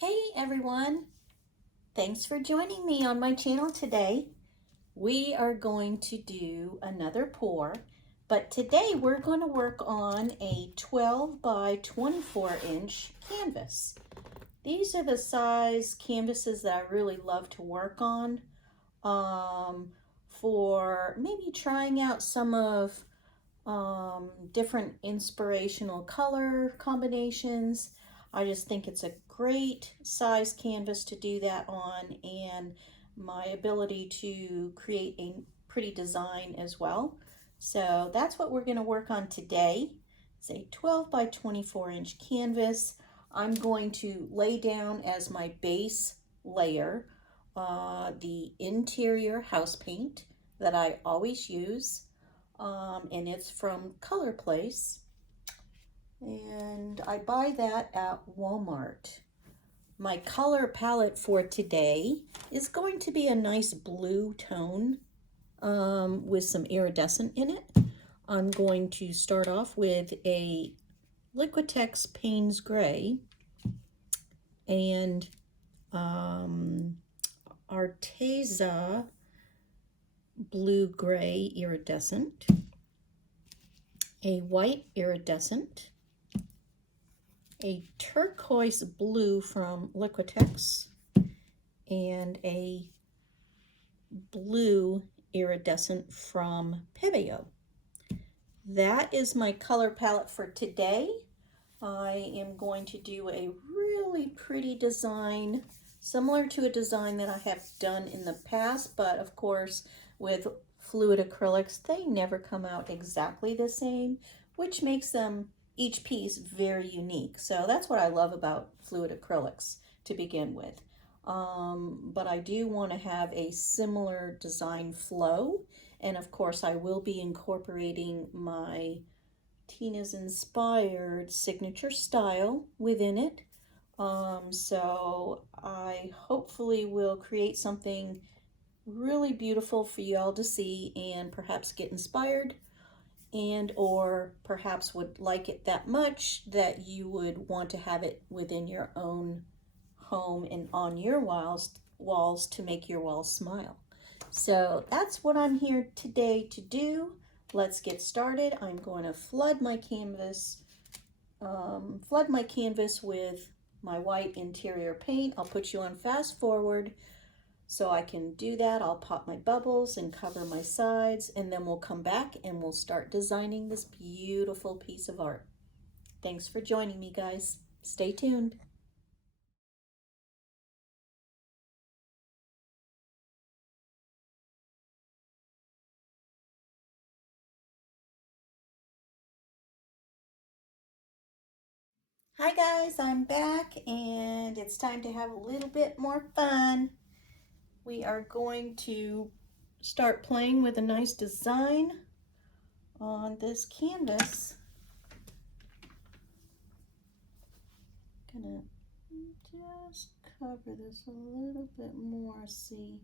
Hey everyone, thanks for joining me on my channel today. We are going to do another pour, but today we're going to work on a 12 by 24 inch canvas. These are the size canvases that I really love to work on for maybe trying out some of different inspirational color combinations. I just think it's a great size canvas to do that on, and my ability to create a pretty design as well. So that's what we're going to work on today. It's a 12 by 24 inch canvas. I'm going to lay down as my base layer the interior house paint that I always use. And it's from Color Place, and I buy that at Walmart. My color palette for today is going to be a nice blue tone with some iridescent in it. I'm going to start off with a Liquitex Payne's Gray and Arteza blue-gray iridescent, a white iridescent, a turquoise blue from Liquitex, and a blue iridescent from Pebeo. That is my color palette for today. I am going to do a really pretty design, similar to a design that I have done in the past, but of course with fluid acrylics, they never come out exactly the same, which makes them each piece very unique. So that's what I love about fluid acrylics to begin with. But I do want to have a similar design flow, and of course I will be incorporating my Tina's inspired signature style within it. So I hopefully will create something really beautiful for you all to see and perhaps get inspired, and or perhaps would like it that much that you would want to have it within your own home and on your walls to make your walls smile. So that's what I'm here today to do. Let's get started. I'm going to flood my canvas with my white interior paint. I'll put you on fast forward so I can do that. I'll pop my bubbles and cover my sides, and then we'll come back and we'll start designing this beautiful piece of art. Thanks for joining me, guys. Stay tuned. Hi guys, I'm back and it's time to have a little bit more fun. We are going to start playing with a nice design on this canvas. Gonna just cover this a little bit more. See,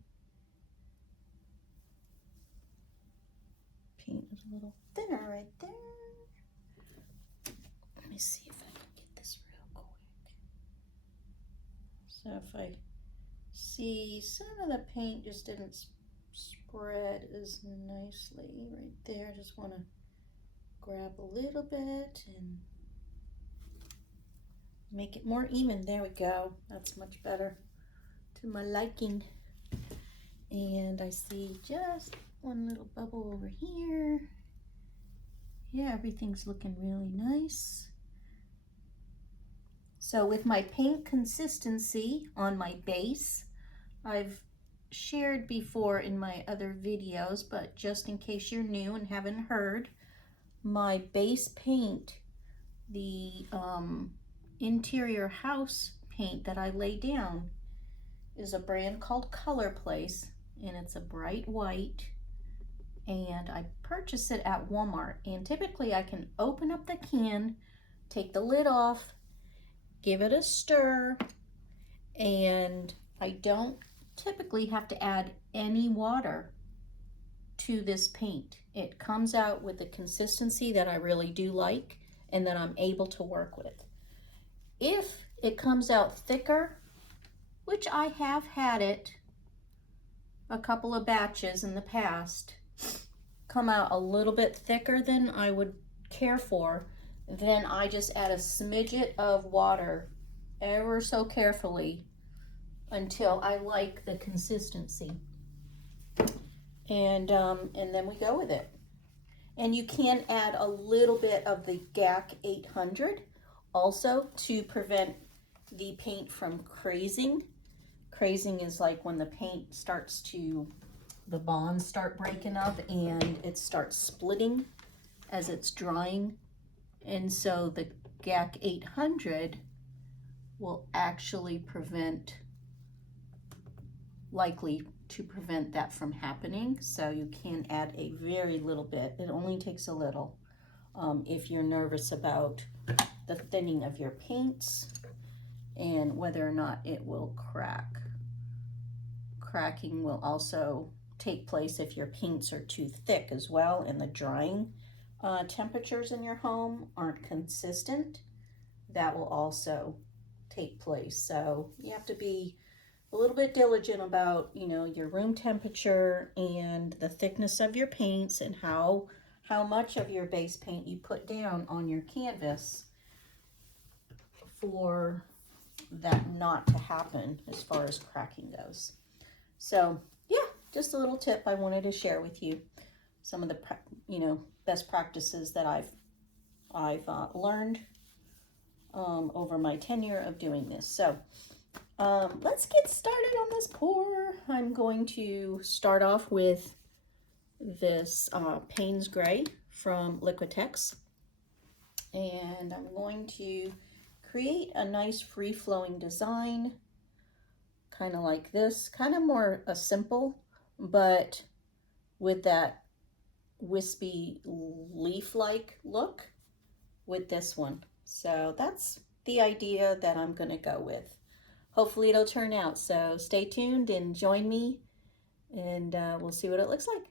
paint is a little thinner right there. Let me see if I can get this real quick. So if I see some of the paint just didn't spread as nicely right there, I just want to grab a little bit and make it more even. There we go. That's much better to my liking. And I see just one little bubble over here. Yeah, everything's looking really nice. So with my paint consistency on my base, I've shared before in my other videos, but just in case you're new and haven't heard, my base paint, the interior house paint that I lay down, is a brand called Color Place, and it's a bright white, and I purchased it at Walmart. And typically I can open up the can, take the lid off, give it a stir, and I don't typically have to add any water to this paint. It comes out with the consistency that I really do like and that I'm able to work with. If it comes out thicker which I have had it a couple of batches in the past, come out a little bit thicker than I would care for, then I just add a smidget of water ever so carefully until I like the consistency. And then we go with it. And you can add a little bit of the GAC 800 also to prevent the paint from crazing. Crazing is like when the paint starts to, the bonds start breaking up and it starts splitting as it's drying. And so the GAC 800 will actually likely to prevent that from happening. So you can add a very little bit. It only takes a little if you're nervous about the thinning of your paints and whether or not it will crack. Cracking will also take place if your paints are too thick as well and the drying temperatures in your home aren't consistent. That will also take place. So you have to be a little bit diligent about, you know, your room temperature and the thickness of your paints and how much of your base paint you put down on your canvas for that not to happen as far as cracking goes. So yeah, just a little tip I wanted to share with you. Some of the best practices that I've learned over my tenure of doing this. So let's get started on this pour. I'm going to start off with this Payne's Gray from Liquitex, and I'm going to create a nice free-flowing design, kind of like this, kind of more a simple, but with that wispy leaf-like look with this one. So that's the idea that I'm going to go with. Hopefully it'll turn out. So stay tuned and join me, and we'll see what it looks like.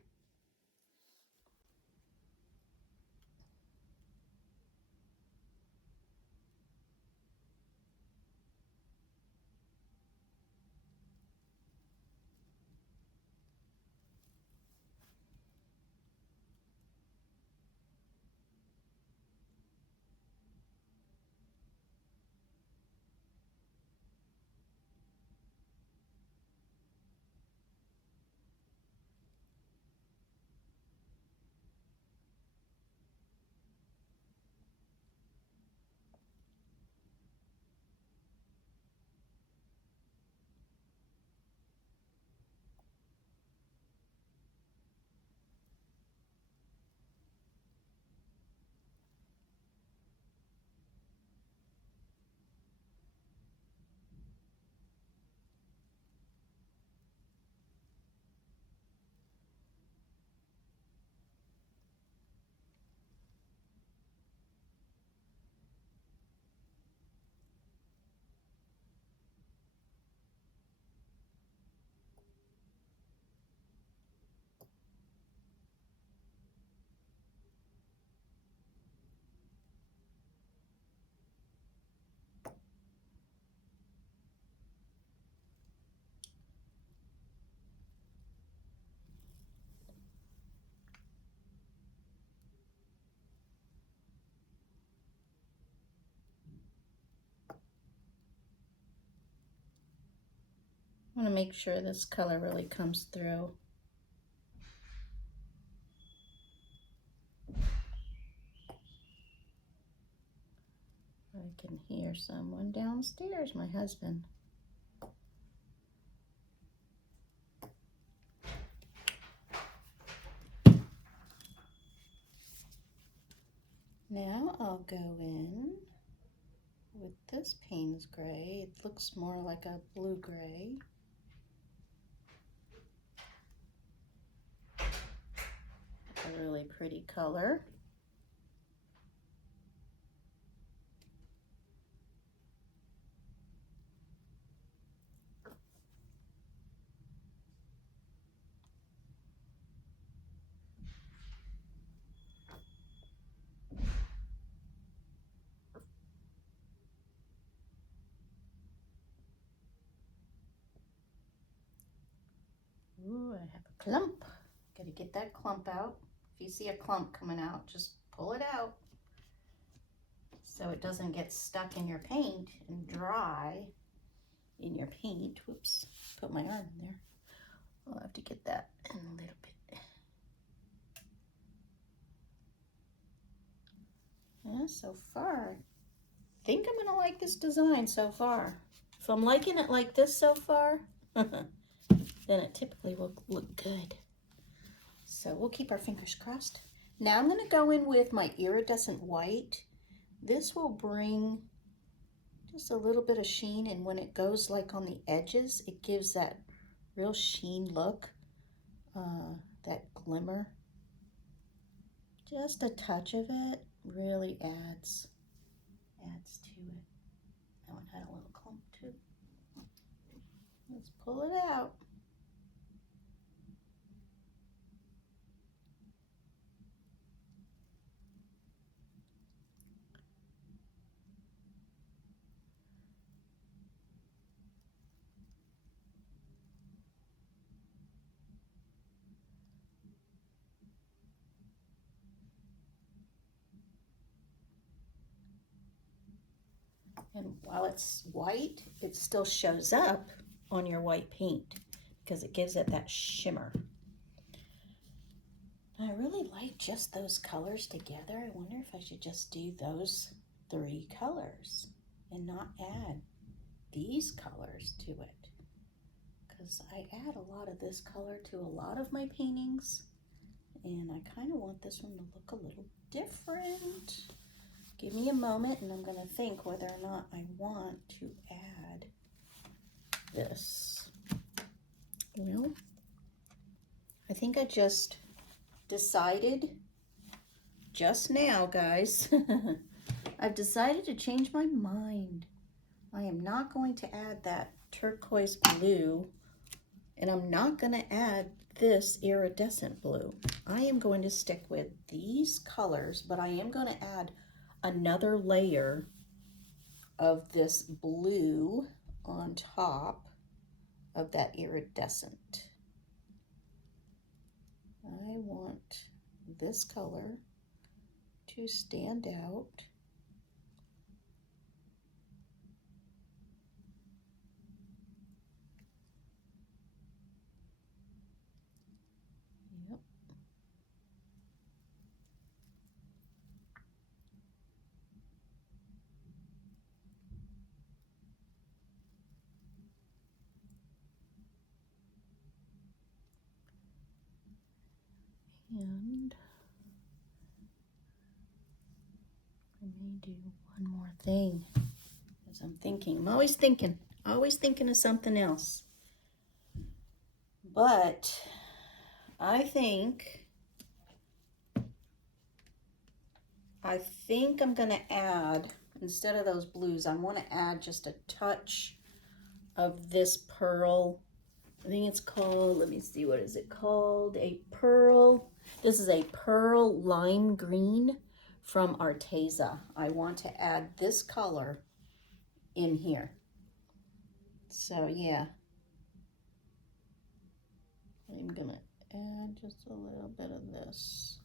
I want to make sure this color really comes through. I can hear someone downstairs, my husband. Now I'll go in with this Payne's Gray. It looks more like a blue gray. A really pretty color. Clump. Gotta get that clump out. If you see a clump coming out, just pull it out so it doesn't get stuck in your paint and dry in your paint. Whoops, put my arm in there. I'll have to get that in a little bit. Yeah, so far, I think I'm gonna like this design so far. If I'm liking it like this so far, then it typically will look good. So we'll keep our fingers crossed. Now I'm gonna go in with my iridescent white. This will bring just a little bit of sheen, and when it goes like on the edges, it gives that real sheen look, that glimmer. Just a touch of it really adds to it. That one had a little clump too. Let's pull it out. And while it's white, it still shows up on your white paint because it gives it that shimmer. I really like just those colors together. I wonder if I should just do those 3 colors and not add these colors to it, because I add a lot of this color to a lot of my paintings, and I kind of want this one to look a little different. Give me a moment and I'm going to think whether or not I want to add this. Well, I think I just decided just now, guys. I've decided to change my mind. I am not going to add that turquoise blue, and I'm not going to add this iridescent blue. I am going to stick with these colors, but I am going to add another layer of this blue on top of that iridescent. I want this color to stand out. Yep. And I may do one more thing, as I'm thinking. I'm always thinking of something else. But I think I'm gonna add, instead of those blues, I want to add just a touch of this pearl. I think it's called, let me see, what is it called? A pearl. This is a pearl lime green from Arteza. I want to add this color in here. So yeah, I'm gonna add just a little bit of this.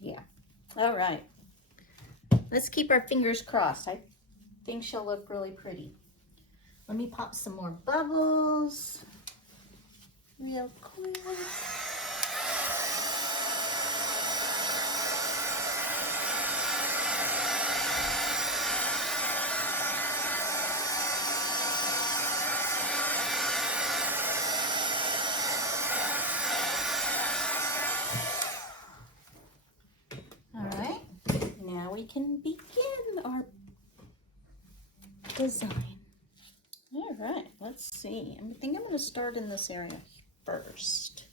Yeah, all right. Let's keep our fingers crossed. I think she'll look really pretty. Let me pop some more bubbles real quick. All right, now we can begin our design. All right, let's see. I think I'm going to start in this area first.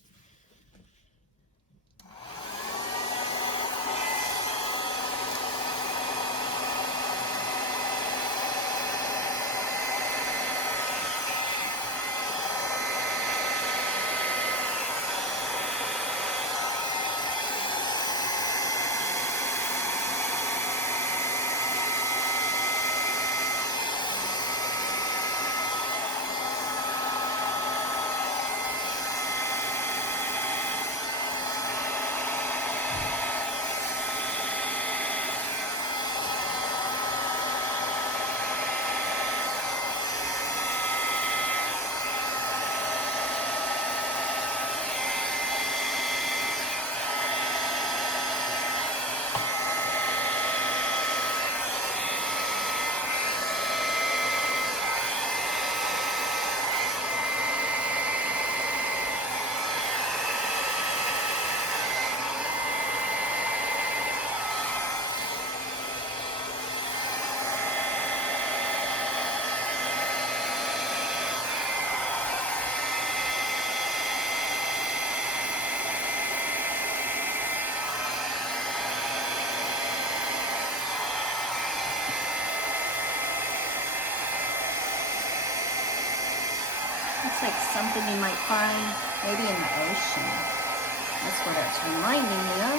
Looks like something you might find maybe in the ocean. That's what it's reminding me of.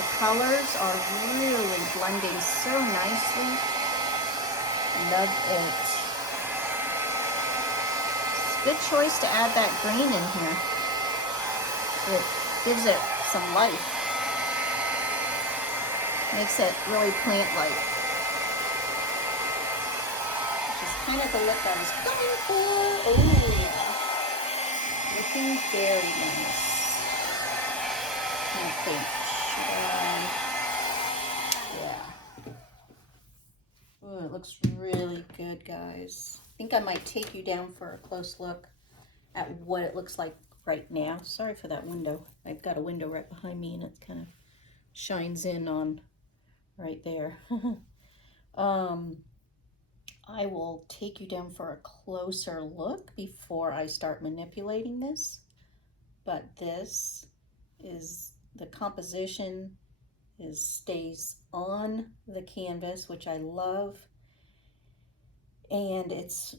The colors are really blending so nicely. Love it. It's a good choice to add that green in here. It gives it some life. Makes it really plant-like. Which is kind of the look I was going for. Oh yeah. Looking very nice. I think. Yeah. Oh, it looks really good, guys. I think I might take you down for a close look at what it looks like right now. Sorry for that window. I've got a window right behind me and it kind of shines in on right there. I will take you down for a closer look before I start manipulating this. But this is the composition stays on the canvas, which I love. And it's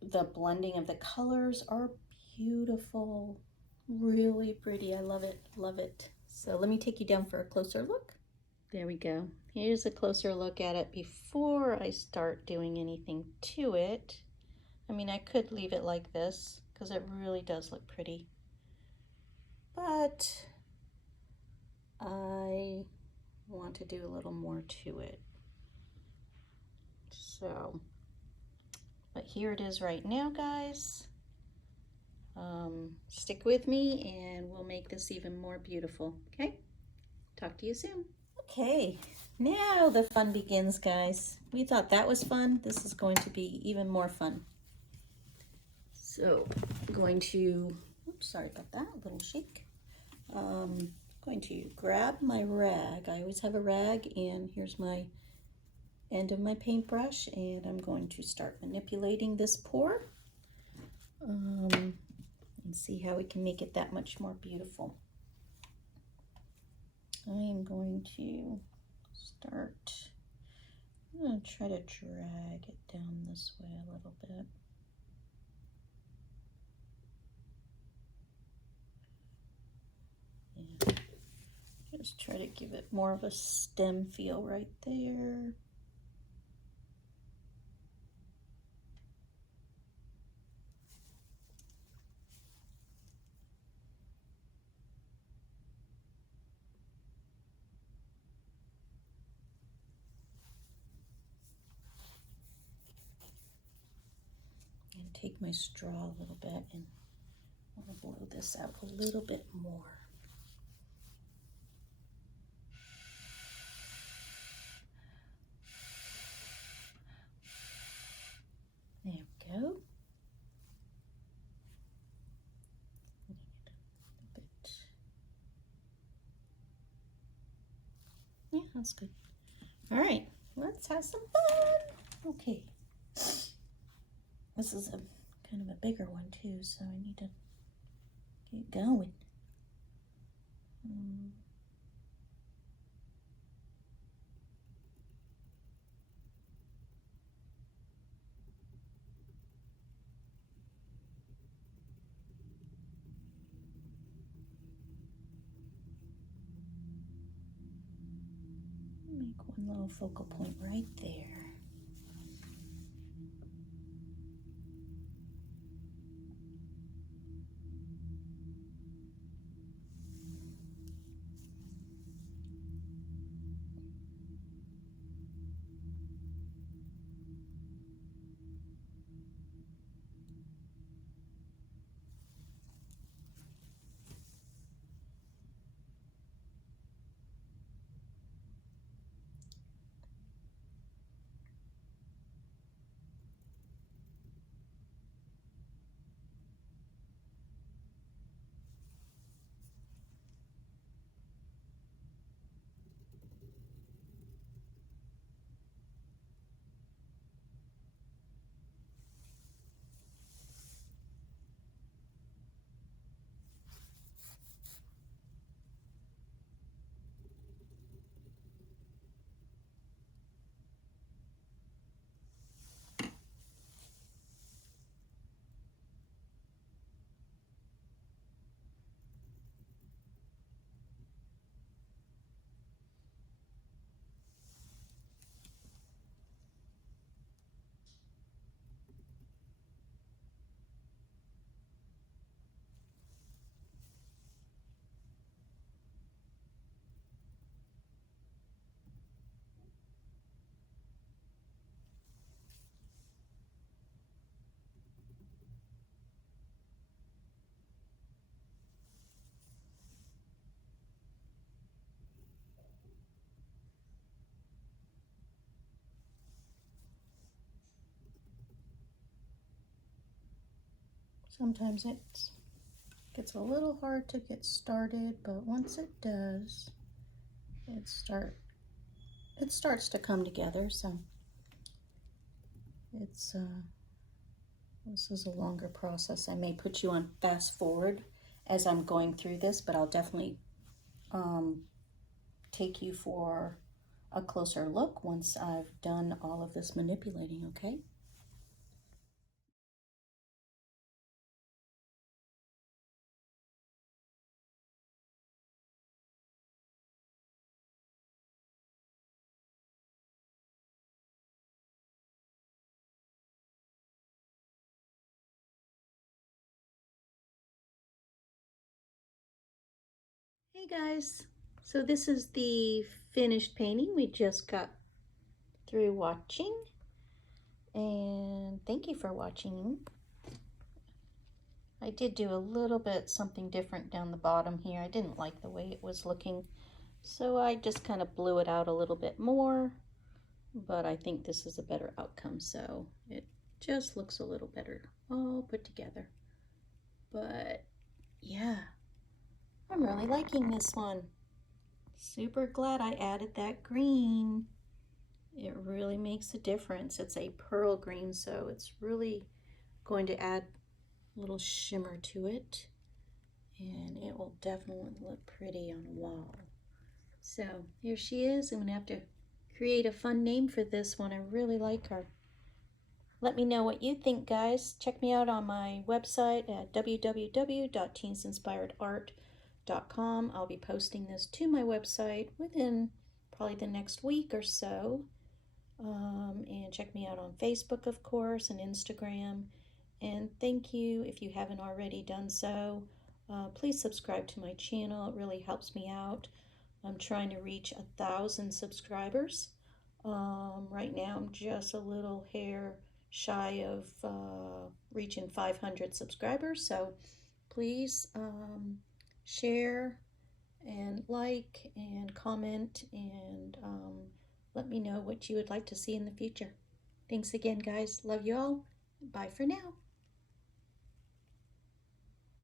the blending of the colors are beautiful, really pretty. I love it, love it. So let me take you down for a closer look. There we go. Here's a closer look at it before I start doing anything to it. I mean, I could leave it like this because it really does look pretty. But I want to do a little more to it. So, but here it is right now, guys. Stick with me and we'll make this even more beautiful, okay? Talk to you soon. Okay, now the fun begins, guys. We thought that was fun. This is going to be even more fun. So I'm going to, oops, sorry about that, a little shake. Going to grab my rag. I always have a rag, and here's my end of my paintbrush, and I'm going to start manipulating this pour and see how we can make it that much more beautiful. I am going to start, I'm going to try to drag it down this way a little bit. And just try to give it more of a stem feel right there. And take my straw a little bit and I'll blow this out a little bit more. There we go. Yeah, that's good. All right, let's have some fun. Okay. This is a kind of a bigger one too, so I need to get going. Make one little focal point right there. Sometimes it gets a little hard to get started, but once it does, it starts to come together. So it's this is a longer process. I may put you on fast forward as I'm going through this, but I'll definitely take you for a closer look once I've done all of this manipulating, okay? Hey guys, so this is the finished painting we just got through watching, and thank you for watching. I did do a little bit something different down the bottom here. I didn't like the way it was looking, so I just kind of blew it out a little bit more, but I think this is a better outcome, so it just looks a little better all put together. But yeah, I'm really liking this one. Super glad I added that green. It really makes a difference. It's a pearl green, so it's really going to add a little shimmer to it, and it will definitely look pretty on a wall. So here she is. I'm gonna have to create a fun name for this one. I really like her. Let me know what you think, guys. Check me out on my website at www.teensinspiredart.com. I'll be posting this to my website within probably the next week or so. And check me out on Facebook, of course, and Instagram. And thank you if you haven't already done so. Please subscribe to my channel. It really helps me out. I'm trying to reach 1,000 subscribers. Right now I'm just a little hair shy of reaching 500 subscribers. So please share and like and comment and let me know what you would like to see in the future. Thanks again, guys. Love you all. Bye for now.